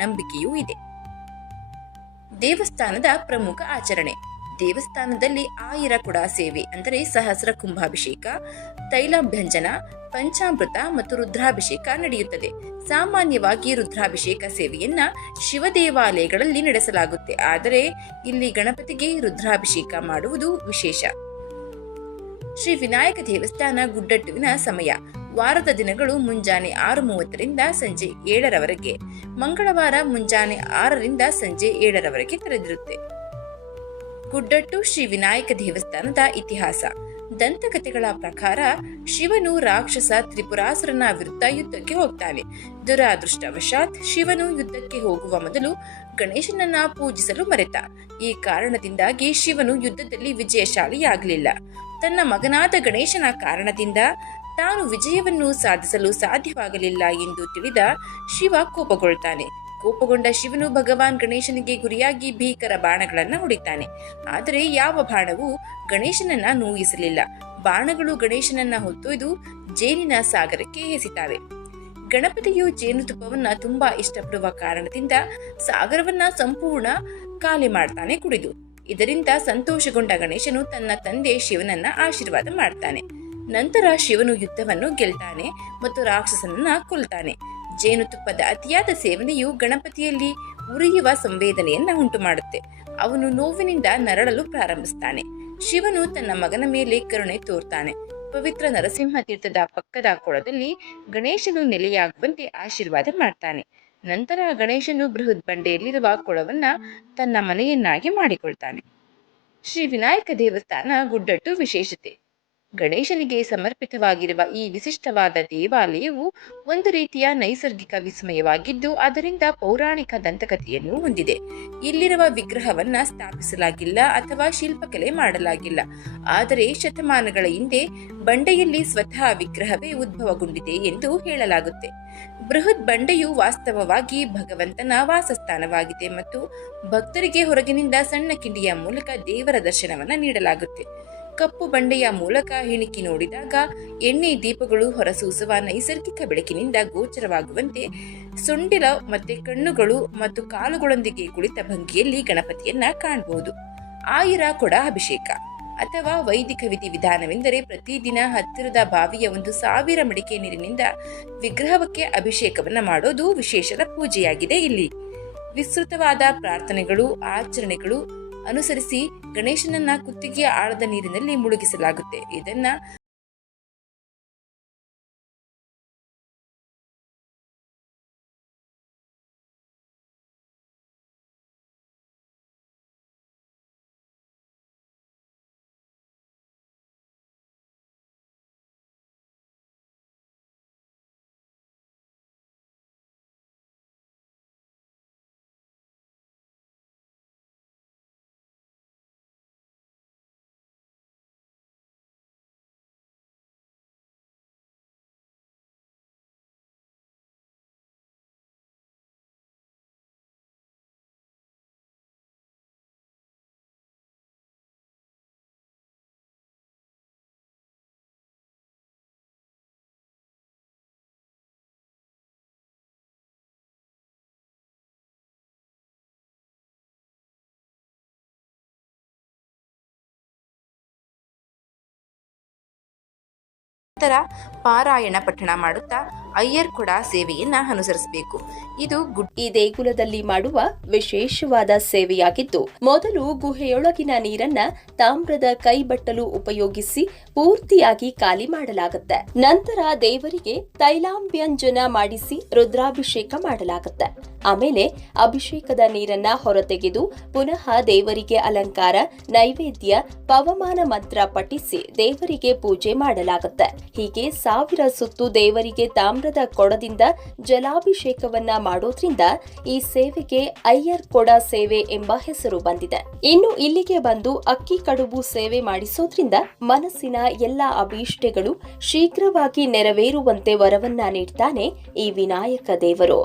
ನಂಬಿಕೆಯೂ ಇದೆ. ದೇವಸ್ಥಾನದ ಪ್ರಮುಖ ಆಚರಣೆ. ದೇವಸ್ಥಾನದಲ್ಲಿ ಆಯಿರ ಕೊಡ ಸೇವೆ ಅಂದರೆ ಸಹಸ್ರ ಕುಂಭಾಭಿಷೇಕ, ತೈಲಾಭ್ಯಂಜನ, ಪಂಚಾಮೃತ ಮತ್ತು ರುದ್ರಾಭಿಷೇಕ ನಡೆಯುತ್ತದೆ. ಸಾಮಾನ್ಯವಾಗಿ ರುದ್ರಾಭಿಷೇಕ ಸೇವೆಯನ್ನ ಶಿವ ದೇವಾಲಯಗಳಲ್ಲಿ ನಡೆಸಲಾಗುತ್ತೆ. ಆದರೆ ಇಲ್ಲಿ ಗಣಪತಿಗೆ ರುದ್ರಾಭಿಷೇಕ ಮಾಡುವುದು ವಿಶೇಷ. ಶ್ರೀ ವಿನಾಯಕ ದೇವಸ್ಥಾನ ಗುಡ್ಡಟ್ಟುವಿನ ಸಮಯ. ವಾರದ ದಿನಗಳು ಮುಂಜಾನೆ 6:30ರಿಂದ ಸಂಜೆ 7ರವರೆಗೆ, ಮಂಗಳವಾರ ಮುಂಜಾನೆ 6ರಿಂದ ಸಂಜೆ 7ರವರೆಗೆ ತೆರೆದಿರುತ್ತೆ. ಗುಡ್ಡಟ್ಟು ಶ್ರೀ ವಿನಾಯಕ ದೇವಸ್ಥಾನದ ಇತಿಹಾಸ. ದಂತಕಥೆಗಳ ಪ್ರಕಾರ ಶಿವನು ರಾಕ್ಷಸ ತ್ರಿಪುರಾಸುರನ ವಿರುದ್ಧ ಯುದ್ಧಕ್ಕೆ ಹೋಗ್ತಾನೆ. ದುರಾದೃಷ್ಟವಶಾತ್ ಶಿವನು ಯುದ್ಧಕ್ಕೆ ಹೋಗುವ ಮೊದಲು ಗಣೇಶನನ್ನ ಪೂಜಿಸಲು ಮರೆತ. ಈ ಕಾರಣದಿಂದಾಗಿ ಶಿವನು ಯುದ್ಧದಲ್ಲಿ ವಿಜಯಶಾಲಿಯಾಗಲಿಲ್ಲ. ತನ್ನ ಮಗನಾದ ಗಣೇಶನ ಕಾರಣದಿಂದ ತಾನು ವಿಜಯವನ್ನು ಸಾಧಿಸಲು ಸಾಧ್ಯವಾಗಲಿಲ್ಲ ಎಂದು ತಿಳಿದ ಶಿವ ಕೋಪಗೊಳ್ತಾನೆ. ಕೋಪಗೊಂಡ ಶಿವನು ಭಗವಾನ್ ಗಣೇಶನಿಗೆ ಗುರಿಯಾಗಿ ಭೀಕರ ಬಾಣಗಳನ್ನ ಹೊಡಿತಾನೆ. ಆದರೆ ಯಾವ ಬಾಣವೂ ಗಣೇಶನನ್ನ ನೋಯಿಸಲಿಲ್ಲ. ಬಾಣಗಳು ಗಣೇಶನನ್ನ ಹೊತ್ತೊಯ್ದು ಜೇನಿನ ಸಾಗರಕ್ಕೆ ಎಸೆತಾವೆ. ಗಣಪತಿಯು ಜೇನುತುಪ್ಪವನ್ನ ತುಂಬಾ ಇಷ್ಟಪಡುವ ಕಾರಣದಿಂದ ಸಾಗರವನ್ನ ಸಂಪೂರ್ಣ ಖಾಲಿ ಮಾಡ್ತಾನೆ ಕುಡಿದು. ಇದರಿಂದ ಸಂತೋಷಗೊಂಡ ಗಣೇಶನು ತನ್ನ ತಂದೆ ಶಿವನನ್ನ ಆಶೀರ್ವಾದ ಮಾಡ್ತಾನೆ. ನಂತರ ಶಿವನು ಯುದ್ಧವನ್ನು ಗೆಲ್ತಾನೆ ಮತ್ತು ರಾಕ್ಷಸನನ್ನ ಕೊಲ್ತಾನೆ. ಜೇನುತುಪ್ಪದ ಅತಿಯಾದ ಸೇವನೆಯು ಗಣಪತಿಯಲ್ಲಿ ಉರಿಯುವ ಸಂವೇದನೆಯನ್ನ ಉಂಟು ಮಾಡುತ್ತೆ. ಅವನು ನೋವಿನಿಂದ ನರಳಲು ಪ್ರಾರಂಭಿಸ್ತಾನೆ. ಶಿವನು ತನ್ನ ಮಗನ ಮೇಲೆ ಕರುಣೆ ತೋರ್ತಾನೆ. ಪವಿತ್ರ ನರಸಿಂಹ ತೀರ್ಥದ ಪಕ್ಕದ ಕೊಳದಲ್ಲಿ ಗಣೇಶನು ನೆಲೆಯಾಗುವಂತೆ ಆಶೀರ್ವಾದ ಮಾಡ್ತಾನೆ. ನಂತರ ಗಣೇಶನು ಬೃಹತ್ ಬಂಡೆಯಲ್ಲಿರುವ ಕೊಳವನ್ನ ತನ್ನ ಮನೆಯನ್ನಾಗಿ ಮಾಡಿಕೊಳ್ತಾನೆ. ಶ್ರೀ ವಿನಾಯಕ ದೇವಸ್ಥಾನ ಗುಡ್ಡಟ್ಟು ವಿಶೇಷತೆ. ಗಣೇಶನಿಗೆ ಸಮರ್ಪಿತವಾಗಿರುವ ಈ ವಿಶಿಷ್ಟವಾದ ದೇವಾಲಯವು ಒಂದು ರೀತಿಯ ನೈಸರ್ಗಿಕ ವಿಸ್ಮಯವಾಗಿದ್ದು ಅದರಿಂದ ಪೌರಾಣಿಕ ದಂತಕಥೆಯನ್ನು ಹೊಂದಿದೆ. ಇಲ್ಲಿರುವ ವಿಗ್ರಹವನ್ನ ಸ್ಥಾಪಿಸಲಾಗಿಲ್ಲ ಅಥವಾ ಶಿಲ್ಪಕಲೆ ಮಾಡಲಾಗಿಲ್ಲ. ಆದರೆ ಶತಮಾನಗಳ ಹಿಂದೆ ಬಂಡೆಯಲ್ಲಿ ಸ್ವತಃ ವಿಗ್ರಹವೇ ಉದ್ಭವಗೊಂಡಿದೆ ಎಂದು ಹೇಳಲಾಗುತ್ತೆ. ಬೃಹತ್ ಬಂಡೆಯು ವಾಸ್ತವವಾಗಿ ಭಗವಂತನ ವಾಸಸ್ಥಾನವಾಗಿದೆ ಮತ್ತು ಭಕ್ತರಿಗೆ ಹೊರಗಿನಿಂದ ಸಣ್ಣ ಕಿಂಡಿಯ ಮೂಲಕ ದೇವರ ದರ್ಶನವನ್ನ ನೀಡಲಾಗುತ್ತೆ. ಕಪ್ಪು ಬಂಡೆಯ ಮೂಲಕ ಇಣಿಕಿ ನೋಡಿದಾಗ ಎಣ್ಣೆ ದೀಪಗಳು ಹೊರಸೂಸುವ ನೈಸರ್ಗಿಕ ಬೆಳಕಿನಿಂದ ಗೋಚರವಾಗುವಂತೆ ಸೊಂಡಿಲ ಮತ್ತೆ ಕಣ್ಣುಗಳು ಮತ್ತು ಕಾಲುಗಳೊಂದಿಗೆ ಕುಳಿತ ಭಂಗಿಯಲ್ಲಿ ಗಣಪತಿಯನ್ನ ಕಾಣಬಹುದು. ಆಯಿರ ಕೊಡ ಅಭಿಷೇಕ ಅಥವಾ ವೈದಿಕ ವಿಧಾನವೆಂದರೆ ಪ್ರತಿದಿನ ಹತ್ತಿರದ ಬಾವಿಯ 1,000 ಮಡಿಕೆ ನೀರಿನಿಂದ ವಿಗ್ರಹಕ್ಕೆ ಅಭಿಷೇಕವನ್ನ ಮಾಡೋದು ವಿಶೇಷದ ಪೂಜೆಯಾಗಿದೆ. ಇಲ್ಲಿ ವಿಸ್ತೃತವಾದ ಪ್ರಾರ್ಥನೆಗಳು ಆಚರಣೆಗಳು ಅನುಸರಿಸಿ ಗಣೇಶನನ್ನ ಕುತ್ತಿಗೆಯ ಆಳದ ನೀರಿನಲ್ಲಿ ಮುಳುಗಿಸಲಾಗುತ್ತೆ. ಇದನ್ನ ನಂತರ ಪಾರಾಯಣ ಪಠಣ ಮಾಡುತ್ತಾ ಅಯ್ಯರ್ ಕೊಡ ಸೇವೆಯನ್ನ ಅನುಸರಿಸಬೇಕು. ಇದು ಈ ದೇಗುಲದಲ್ಲಿ ಮಾಡುವ ವಿಶೇಷವಾದ ಸೇವೆಯಾಗಿದ್ದು, ಮೊದಲು ಗುಹೆಯೊಳಗಿನ ನೀರನ್ನ ತಾಮ್ರದ ಕೈಬಟ್ಟಲು ಉಪಯೋಗಿಸಿ ಪೂರ್ತಿಯಾಗಿ ಖಾಲಿ ಮಾಡಲಾಗುತ್ತೆ. ನಂತರ ದೇವರಿಗೆ ತೈಲಾಭ್ಯಂಜನ ಮಾಡಿಸಿ ರುದ್ರಾಭಿಷೇಕ ಮಾಡಲಾಗುತ್ತೆ. ಆಮೇಲೆ ಅಭಿಷೇಕದ ನೀರನ್ನ ಹೊರತೆಗೆದು ಪುನಃ ದೇವರಿಗೆ ಅಲಂಕಾರ, ನೈವೇದ್ಯ, ಪವಮಾನ ಮಂತ್ರ ಪಠಿಸಿ ದೇವರಿಗೆ ಪೂಜೆ ಮಾಡಲಾಗುತ್ತೆ. ಹೀಗೆ 1000 ಸುತ್ತು ದೇವರಿಗೆ ತಾಮ್ರದ ಕೊಡದಿಂದ ಜಲಾಭಿಷೇಕವನ್ನ ಮಾಡೋದ್ರಿಂದ ಈ ಸೇವೆಗೆ ಅಯ್ಯರ್ ಕೊಡ ಸೇವೆ ಎಂಬ ಹೆಸರು ಬಂದಿದೆ. ಇನ್ನು ಇಲ್ಲಿಗೆ ಬಂದು ಅಕ್ಕಿ ಕಡುಬು ಸೇವೆ ಮಾಡಿಸೋದ್ರಿಂದ ಮನಸ್ಸಿನ ಎಲ್ಲಾ ಅಭೀಷ್ಟೆಗಳು ಶೀಘ್ರವಾಗಿ ನೆರವೇರುವಂತೆ ವರವನ್ನ ನೀಡ್ತಾನೆ ಈ ವಿನಾಯಕ ದೇವರು.